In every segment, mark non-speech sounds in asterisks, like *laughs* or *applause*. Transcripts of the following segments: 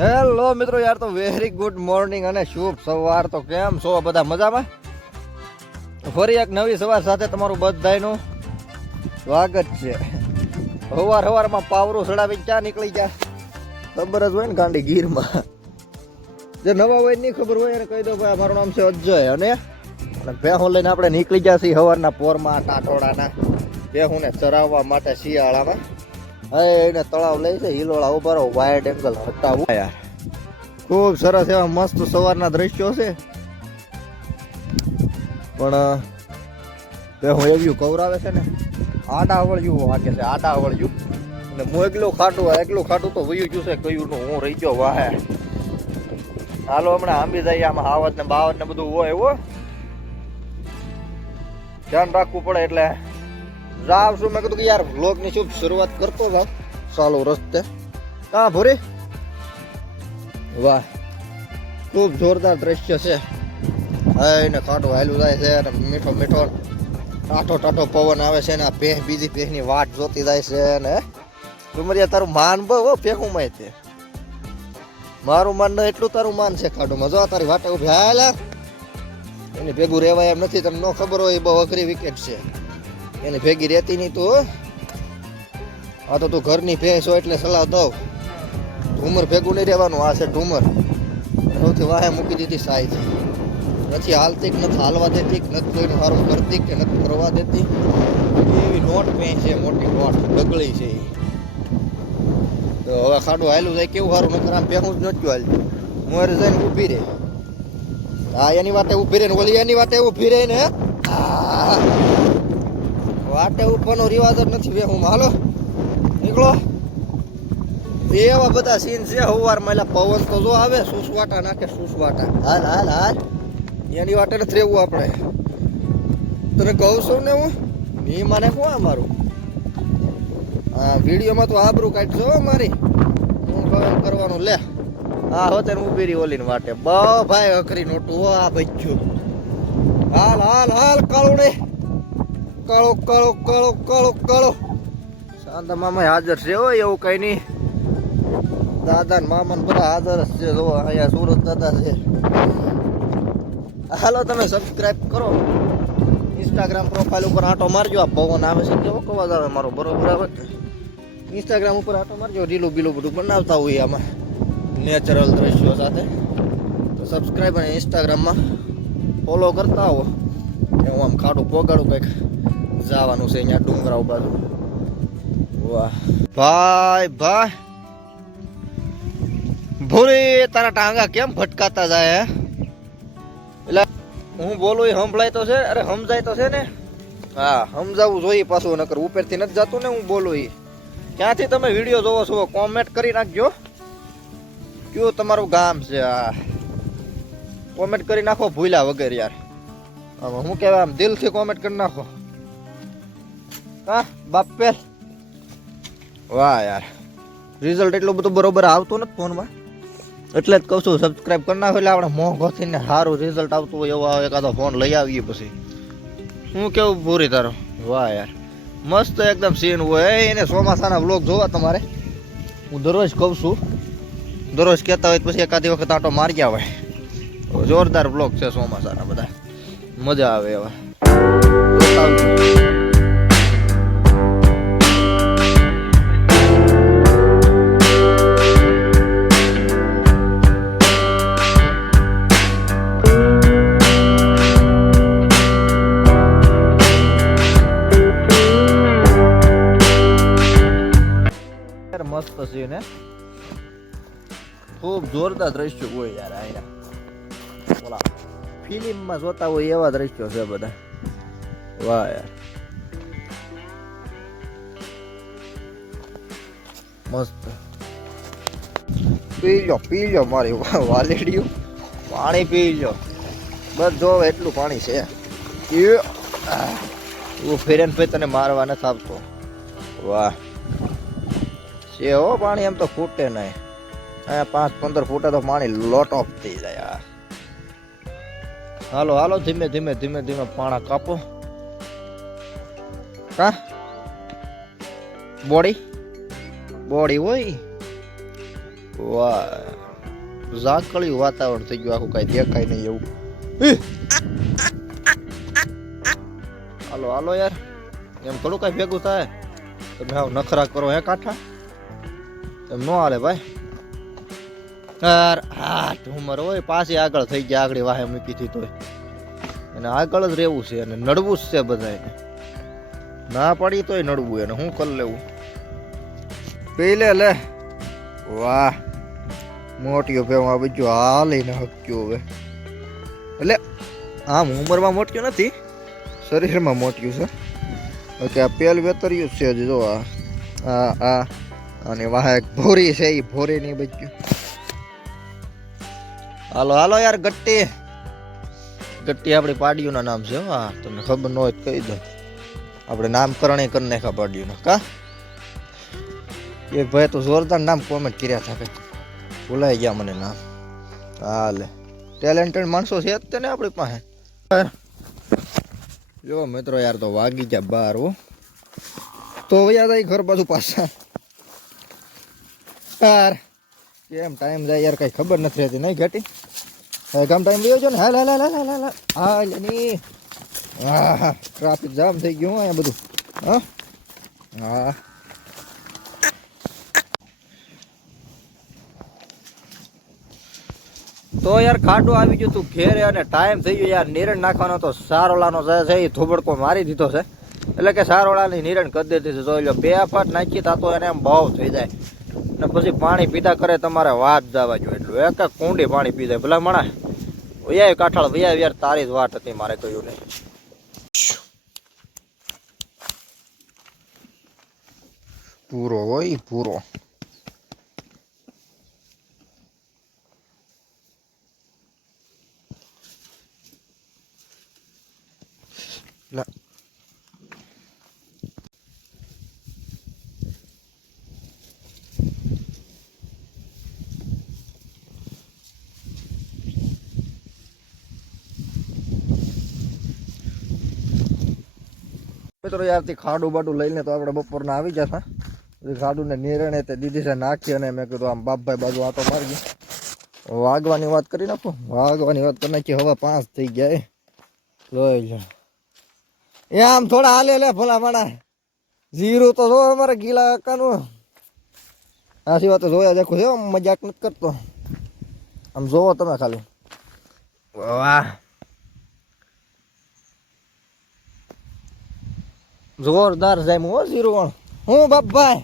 Hello મિત્રો યાર, તો વેરી ગુડ મોર્નિંગ અને શુભ સવાર. તો કેમ છો બધા મજામાં? ફરી એક નવી સવાર સાથે તમારું બધાનું સ્વાગત છે. સવાર સવારમાં પાવરો ચડાવી ક્યાં નીકળી ગયા? ખબર જ હોય ને ગાંડી ગીરમાં. જે નવા હોય નહીં ખબર હોય એને કહી દો ભાઈ, મારું નામ છે અજય. અને ભેહું લઈને આપણે નીકળી ગયા છીએ સવારના પોરમાં ટાટોડાના ભેહુંને ચરાવવા માટે શિયાળામાં. હવે એને તળાવ લઈ છે હિલોળા ઊભા રહો વાઇડ એંગલ હટાવું. યાર. ખૂબ સરસ એવા મસ્ત સવારના દ્રશ્યો છે. પણ ભેહું એવું કવરાવે છે ને, આડા વળ્યું વાગે છે, આડા વળ્યું અને હું એકલું ખાટું એકલું ખાટું તો વયું ગયું છે, કયું નું, હું રહી ગયો વાહે. હાલો, હમણાં આંબી જાય, આમાં હાવત ને બાવત ને બધું હોય, હો. ધ્યાન રાખવું પડે એટલે. જાવ છું. મેં કીધું કે યાર vlog ની શુભ શરૂઆત કરતો જાવ ચાલો રસ્તે. હા ભૂરી? વાહ. ખૂબ જોરદાર દ્રશ્ય છે. ને કાંટો હાલું જાય છે અને મીઠો મીઠો ટાઠો ટાઠો પવન આવે છે ને આ ભેહ બીજી ભેહની વાટ જોતી જાય છે ને. ડુમરિયા તારું માન બહુ પેહું માં તે. મારું માન ન એટલું તારું માન છે ખાડો મજો તારી વાટે ઊભી હાલા એની ભેગું રહેવાય એમ નથી તમને ખબર હોય એ બહુ અઘરી વિકેટ છે. એની ભેગી રહેતી નહીં તું આ તો તું ઘરની ભેંસ હોય એટલે સલાહ દઉં. ઢુમર ભેગું નહીં રહેવાનું, આ છે ઢુમર. સૌથી વાહે મૂકી દીધી સાઈઝ નથી હાલતી નથી હાલવા દેતી કે નથી કોઈનું સારું કરતી કે નથી કરવા દેતી. એવી નોટ ભેંસ છે, મોટી નોટ ડગળી છે. તો હવે ખાડું હાલું જાય, કેવું સારું, નકર આમ ભેહું જ નથી હાલતું મોરે જઈને ઊભી રહે. હા, એની વાતે ઊભી રહે ને ઓલી એની વાતે ઊભી રહે ને આ. વાટે ઉપરનો રિવાજ જ નથી બે હું હાલો, નીકળો. એવા બધા સીન છે સવારમાં એટલે પવન તો જો આવે, સુસવાટા નાખે સુસવાટા. હાલ હાલ હાલ. એની વાટે નથી રહેવું આપણે. તને કહું છું ને હું મી મને કોણ અમારું હા વિડીયોમાં તો આબરું કાઢજો મારી. હું કહું કરવાનું, લે. હા હો તેને ઊભી રહી ઓલીને વાટે. બ ભાઈ અકરી નોટું આ બચ્યું હાલ હાલ હાલ કાળુડે કાળો કાળો કાળો કાળો કાળો. શાંતા મામા હાજર છે હો, એવું કઈ નહીં દાદા ને મામા ને બધા હાજર જ છે, જો, અહીંયા સુરત દાદા છે. હાલો, તમે સબસ્ક્રાઇબ કરો. ઇન્સ્ટાગ્રામ પ્રોફાઇલ ઉપર આટો મારજો, આ પવન આવે છે, કેવો કવાજ આવે મારો, બરોબર આવે ઇન્સ્ટાગ્રામ ઉપર આંટો મારજો, રીલું બીલું બધું બનાવતા હોઈએ આમાં. નેચરલ દ્રશ્યો સાથે. તો સબસ્ક્રાઇબ અને ઇન્સ્ટાગ્રામમાં ફોલો કરતા આવો હું આમ ખાડું પોગાડું કંઈક. જવાનું છે અહીંયા ડુંગરાવ બાજુ વાહ. ભાઈ ભાઈ. ભૂરી, તારા ટાંગા કેમ ભટકાતા જાય, હે? એટલે હું બોલું એ સંભળાય તો છે, અરે સમજાય તો છે ને. હા સમજાવવું જોઈએ પાછું, નકર ઉપરથી નથી જતું ને હું બોલું એ. ક્યાંથી તમે વીડિયો જોવો છો કોમેન્ટ કરી નાખજો. કયું તમારું ગામ છે, આ? કોમેન્ટ કરી નાખો, ભૂલ્યા વગર યાર. આમ હું કહેવાય, આમ દિલથી કોમેન્ટ કરી નાખો. હા બાપેલ વાહ યાર. રિઝલ્ટ એટલું બધું બરોબર આવતું નથી ફોનમાં. એટલે જ કહું છું સબસ્ક્રાઇબ કરી નાખો, એટલે આપણે મોંઘોથી ને સારું રિઝલ્ટ આવતું હોય એવો એકાદો ફોન લઈ આવીએ પછી. હું કેવું પૂરી તારો? વાહ યાર. મસ્ત એકદમ સીન હોય. એને ચોમાસાના વ્લોગ જોવા તમારે. હું દરરોજ કહું છું, દરરોજ કહેતા હોય પછી એકાદી વખત આટો મારી ગયા હોય. જોરદાર બ્લોગ છે ચોમાસાના બધા. મજા આવે એવા. ને? ખૂબ જોરદાર દ્રશ્યો હોય યાર અહીંયા ઓલા ફિલ્મમાં જોતા હોય એવા દ્રશ્યો છે બધા. વાહ યાર. મસ્ત. પી લો પી લો મારી વાલેડિયું. પાણી પી લો બસ જો એટલું પાણી છે. એ આહ. તું ફેર તને મારવા નથી આપતો. વાહ. છે હો પાણી એમ તો ફૂટે નહીં. અહીંયા પાંચ, પંદર ફૂટે તો પાણી લોટ ઓફ થઈ જાય આ. હાલો હાલો, ધીમે ધીમે ધીમે ધીમે પાણા કાપો. કા? બોડી? બોડી હોય? વાહ. ઝાકળિયું વાતાવરણ થઈ ગયું, આખું કાંઈ દેખાય નહીં એવું. ઈ! હાલો હાલો યાર. એમ થોડું કાંઈ ભેગું થાય? તમે હાવ નખરા કરો, હે કાંઠા? એમ ન હાલે ભાઈ. યાર, હા ઉંમર હોય, પાછી આગળ થઈ ગયા, આગળ વાહે મૂકી હતી તોય અને આગળ જ રહેવું છે અને નડવું જ છે બધાને ના પડી તોય નડવું એને, હું કરી લેવું. પી લે લે. વાહ, મોટીઓ ભેવું આ બીજું હાલીને હક્યો હવે. એટલે આમ ઉંમરમાં મોટ્યું નથી, શરીરમાં મોટ્યું છે. ઓકે, આ પેલ વેતર્યું જ છે જો આ. આ આ. અને વાહ એક ભોરી છે એ ભોરી નહીં બચ્યું હાલો હાલો યાર, ગટ્ટી. ગટ્ટી આપણી પાડીઓના નામ છે, હો. હા તમને ખબર ન હોય તો કહી દો. આપણે નામકરણ કરી નાખ્યા પાડીઓના, કા? એક ભાઈ તો જોરદાર નામ કોમેન્ટ કર્યા હતા કંઈક ભૂલાઈ ગયા મને નામ. હાલે. ટેલેન્ટેડ માણસો છે જ તે ને આપણી પાસે. જો મિત્રો યાર, તો વાગી ગયા બાર હો. તો યાદ આવી ઘર બાજુ પાછા. યાર કેમ ટાઈમ જાય યાર, કઈ ખબર નથી રહેતી. નહીં ઘટી? હવે કામ ટાઈમ રહ્યો છે ને? હાલ હાલ હાલ હાલ હાલ હાલ. ની હા ટ્રાફિક જામ થઈ ગયું અહીંયા બધું. હા? હા. તો યાર ખાટું આવી ગયું તું ઘેરે અને ટાઈમ થઈ ગયો યાર. નિરણ નાખવાનો તો સારોલાનો છે એ થોબડકો મારી દીધો છે. એટલે કે સારોલાની નિરણ કરી દીધી છે. જોઈ લો, બે ફાટ નાખી તો એને એમ ભાવ થઈ જાય. ને પછી પાણી પીધા કરે તમારે વાત જવા જોઈએ એટલું. એક કુંડી પાણી પી જાય મણા વૈયા કાઠાળ વૈયા યાર તારી જ વાત હતી, મારે કહ્યું નહીં. પૂરો હોય, પૂરો. લા. મિત્રો યારથી ખાડું બાડું લઈને તો આપણે બપોરના આવી જતા ખાડુંને નિરણે તે દીધી છે નાખી અને મેં કીધું આમ બાપભાઈ બાજુ આટો મારી વાગવાની વાત કરી નાખો. વાગવાની વાત કરી નાખી, હવે પાંચ થઈ ગયા લોહી લો એ આમ થોડા હાલે લે ભલા માણા. જીરું તો જો અમારે ગીલા કાકાનું આ સિવાય તો જોયા દેખો છે મજાક નથી કરતો. આમ જોવો તમે ખાલી. વાહ. જોરદાર જાય હો જીરું હું બાપભાઈ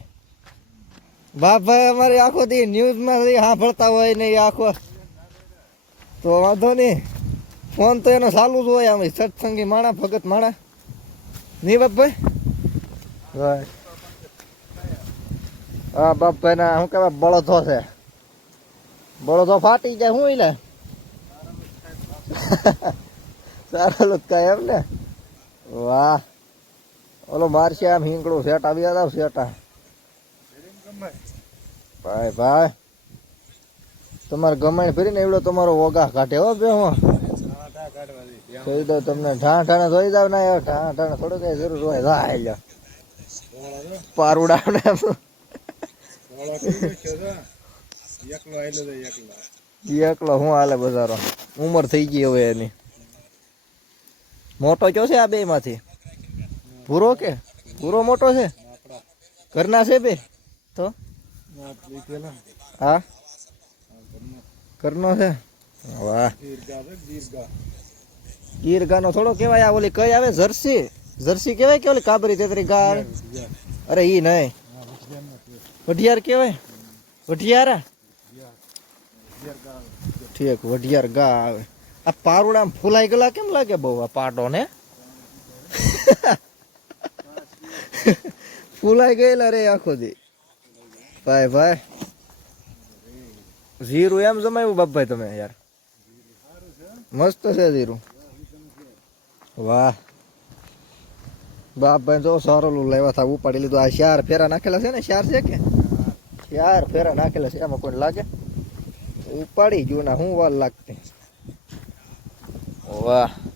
બાપભાઈ અમારી આખો દી ન્યૂઝમાં સાંભળતા હોય ને આખો. તો વાંધો નહીં. ફોન તો એનો ચાલુ જ હોય આમ, સત્સંગી માણા, ભગત માણા. નહીં બાપભાઈ. હા બાપભાઈ ના શું કહેવાય, બળદો છે. બળદો ફાટી જાય, હું લે *laughs* સારા લુકાય એમ ને વાહ. ઓલો મારશે આમ હિંકડું સેટ આવી હતા સેટા ભાઈ ભાઈ. તમારે ગમાણ ફરીને એવડો તમારો ઓગા કાઢે હો બે હું. જોઈ દઉં તમને. ઢાણ ઢાણે જોઈ દઉં ના યાર. ઢાણ ઢાણે થોડું કઈ જરૂર હોય. લાય. લ્યો પારુડા ને એકલો હું હાલે બજારો ઉંમર થઈ ગઈ હવે એની. મોટો કયો છે આ બે માંથી ભૂરો કે? ભૂરો મોટો છે? ઘરના છે બે? તો? હા? ઘરનો છે? વાહ. ગીર ગાનો થોડો કહેવાય, આ ઓલી કઈ આવે? જર્સી? જર્સી કહેવાય કે ઓલી કાબરી તેતરી ગા અરે ઈ નહીં વઢિયાર કહેવાય? વઢિયારા? ઠીક, વઢિયાર ગા આવે. આ પારુડા આમ ફૂલાઈ ગયેલા કેમ લાગે બહુ આ પાટો ને *laughs* ફૂલાઈ ગયેલા રે આખો દી. ભાઈ ભાઈ. જીરું એમ જમાયું બાપભાઈ તમે યાર. મસ્ત છે જીરું વાહ. બાપભાઈ જો સારું લેવા થા ઉપાડી લીધું. આ શાર ફેરા નાખેલા છે ને શાર છે કે? શાર ફેરા નાખેલા છે, એમાં કોઈ લાગે? ઉપાડી ગયું ના, હું વાર લાગતી. વાહ.